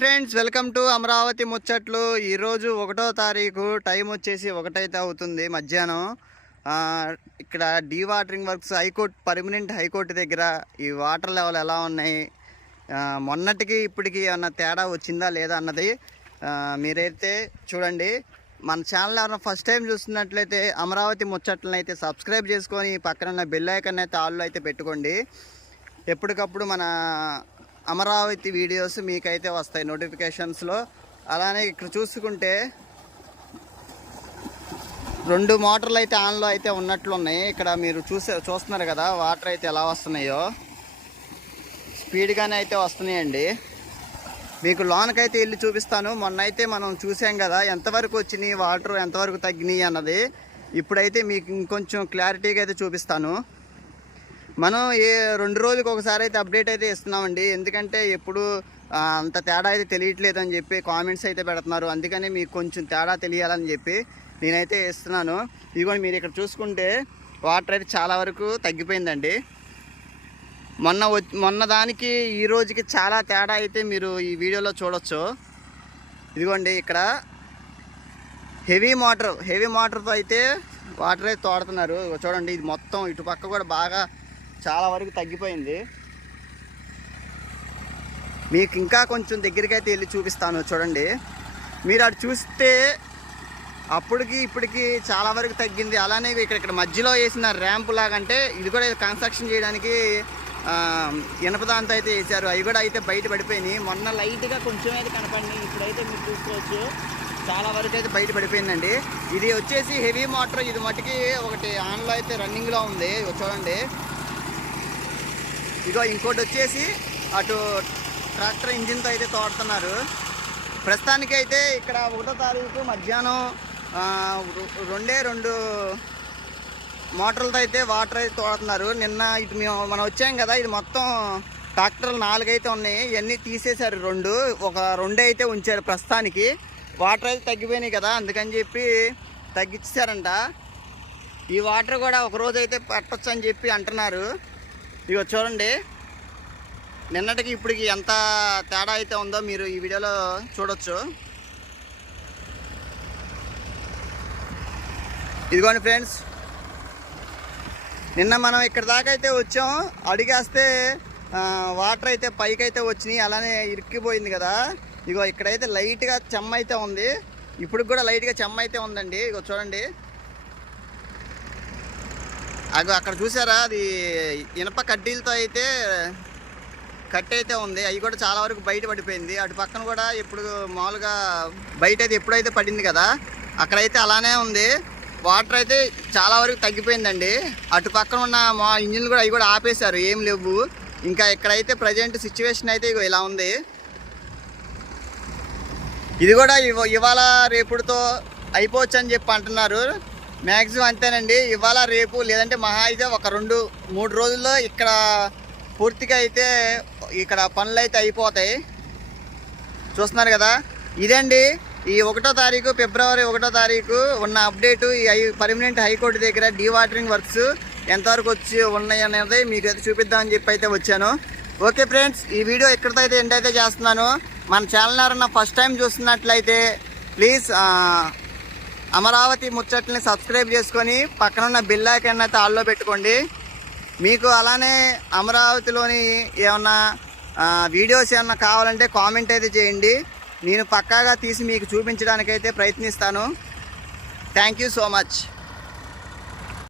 Friends, welcome to Amaravati ముచ్చట్లు. ఈరోజు 1వ తారీఖు, టైం వచ్చేసి 1 అయితే అవుతుంది మధ్యాహ్నం. ఇక్కడ dewatering works high court, permanent high court దగ్గర ఈ వాటర్ లెవెల్ ఎలా ఉన్నాయి, మొన్నటికి ఇప్పటికి ఏమన్నా తేడా వచ్చిందా లేదా అన్నది మీరైతే చూడండి. మన ఛానల్ ఎవరైనా ఫస్ట్ టైం చూస్తున్నట్లయితే అమరావతి ముచ్చట్లను అయితే సబ్స్క్రైబ్ చేసుకొని పక్కన ఉన్న బెల్ ఐకాన్ అయితే ఆల్లో అయితే పెట్టుకోండి. ఎప్పటికప్పుడు మన అమరావతి వీడియోస్ మీకైతే వస్తాయి నోటిఫికేషన్స్లో. అలానే ఇక్కడ చూసుకుంటే 2 మోటార్లు అయితే ఆన్లో అయితే ఉన్నట్లున్నాయి. ఇక్కడ మీరు చూస్తున్నారు కదా, వాటర్ అయితే ఎలా వస్తున్నాయో స్పీడ్గానే అయితే వస్తున్నాయండి. మీకు లోనకైతే వెళ్ళి చూపిస్తాను. మొన్న అయితే మనం చూసాం కదా ఎంతవరకు వచ్చినాయి వాటర్, ఎంతవరకు తగ్గినాయి అన్నది. ఇప్పుడైతే మీకు ఇంకొంచెం క్లారిటీగా అయితే చూపిస్తాను. మనం 2 రోజులకు ఒకసారి అయితే అప్డేట్ అయితే ఇస్తున్నామండి. ఎందుకంటే ఎప్పుడు అంత తేడా అయితే తెలియట్లేదు అని చెప్పి కామెంట్స్ అయితే పెడుతున్నారు. అందుకని మీకు కొంచెం తేడా తెలియాలని చెప్పి నేనైతే ఇస్తున్నాను. ఇదిగోండి, మీరు ఇక్కడ చూసుకుంటే వాటర్ అయితే చాలా వరకు తగ్గిపోయిందండి. మొన్న దానికి ఈ రోజుకి చాలా తేడా అయితే మీరు ఈ వీడియోలో చూడొచ్చు. ఇదిగోండి, ఇక్కడ హెవీ మోటార్తో అయితే వాటర్ అయితే తోడుతున్నారు. చూడండి, ఇది మొత్తం ఇటు పక్క కూడా బాగా చాలా వరకు తగ్గిపోయింది. మీకు ఇంకా కొంచెం దగ్గరికి అయితే వెళ్ళి చూపిస్తాను. చూడండి, మీరు అటు చూస్తే అప్పటికి ఇప్పటికి చాలా వరకు తగ్గింది. అలానే ఇక్కడ మధ్యలో వేసిన ర్యాంపు లాగంటే ఇది కూడా కన్స్ట్రక్షన్ చేయడానికి ఇనపదాంతో అయితే వేసారు. అవి కూడా అయితే బయట పడిపోయినాయి. మొన్న లైట్గా కొంచెం అయితే కనపడినాయి. ఇప్పుడైతే మీరు చూసుకోవచ్చు చాలా వరకు అయితే బయట పడిపోయిందండి. ఇది వచ్చేసి హెవీ మోటార్. ఇది మటుకి ఒకటి ఆన్లో అయితే రన్నింగ్లో ఉంది. చూడండి, ఇగో ఇంకోటి వచ్చేసి అటు ట్రాక్టర్ ఇంజిన్తో అయితే తోడుతున్నారు. ప్రస్తుతానికి అయితే ఇక్కడ 1వ తారీఖు మధ్యాహ్నం 2 మోటార్లతో అయితే వాటర్ అయితే తోడుతున్నారు. నిన్న ఇటు మనం వచ్చాం కదా, ఇది మొత్తం ట్రాక్టర్లు 4 అయితే ఉన్నాయి. ఇవన్నీ తీసేశారు. 2 అయితే ఉంచారు. ప్రస్తుతానికి వాటర్ అయితే తగ్గిపోయినాయి కదా, అందుకని చెప్పి తగ్గించారంట. ఈ వాటర్ కూడా ఒకరోజు అయితే పట్టొచ్చు అని చెప్పి అంటున్నారు. ఇగో చూడండి, నిన్నటికి ఇప్పటికి ఎంత తేడా అయితే ఉందో మీరు ఈ వీడియోలో చూడొచ్చు. ఇదిగోండి ఫ్రెండ్స్, నిన్న మనం ఇక్కడ దాకా అయితే వచ్చాం. అడిగేస్తే వాటర్ అయితే పైకి అయితే వచ్చినాయి. అలానే ఇరిక్కిపోయింది కదా. ఇగో ఇక్కడైతే లైట్గా చెమ్మ అయితే ఉంది. ఇప్పుడు కూడా లైట్గా చెమ్మ అయితే ఉందండి. ఇగో చూడండి, అక్కడ చూసారా, అది ఇనప కడ్డీలతో అయితే కట్ అయితే ఉంది. అవి కూడా చాలా వరకు బయట పడిపోయింది. అటు పక్కన కూడా ఇప్పుడు మామూలుగా బయట అయితే ఎప్పుడైతే పడింది కదా, అక్కడైతే అలానే ఉంది. వాటర్ అయితే చాలా వరకు తగ్గిపోయిందండి. అటు పక్కన ఉన్న మా ఇంజిన్లు కూడా అవి కూడా ఆపేశారు, ఏం లేవు. ఇంకా ఇక్కడైతే ప్రజెంట్ సిచ్యువేషన్ అయితే ఇలా ఉంది. ఇది కూడా ఇవాళ రేపుడుతో అయిపోవచ్చు అని చెప్పి అంటున్నారు. మ్యాక్సిమం అంతేనండి, ఇవాళ రేపు లేదంటే మహా అయితే ఒక 2-3 రోజుల్లో ఇక్కడ పూర్తిగా అయితే ఇక్కడ పనులు అయితే అయిపోతాయి. చూస్తున్నారు కదా, ఇదండి ఈ 1వ తారీఖు, ఫిబ్రవరి 1వ తారీఖు ఉన్న అప్డేటు. ఈ పర్మనెంట్ హైకోర్టు దగ్గర డీవాటరింగ్ వర్క్స్ ఎంతవరకు వచ్చి ఉన్నాయి అనేది మీకు అయితే చూపిద్దామని చెప్పి అయితే వచ్చాను. ఓకే ఫ్రెండ్స్, ఈ వీడియో ఇక్కడితో అయితే ఎండ్ అయితే చేస్తున్నాను. మన ఛానల్ ఎవరన్నా ఫస్ట్ టైం చూస్తున్నట్లయితే ప్లీజ్ అమరావతి ముచ్చట్లని సబ్స్క్రైబ్ చేసుకొని పక్కన ఉన్న బెల్ ఐకాన్ అయితే ఆల్లో పెట్టుకోండి. మీకు అలానే అమరావతిలోని ఏమన్నా వీడియోస్ ఏమన్నా కావాలంటే కామెంట్ అయితే చేయండి. నేను పక్కాగా తీసి మీకు చూపించడానికైతే ప్రయత్నిస్తాను. Thank you so much.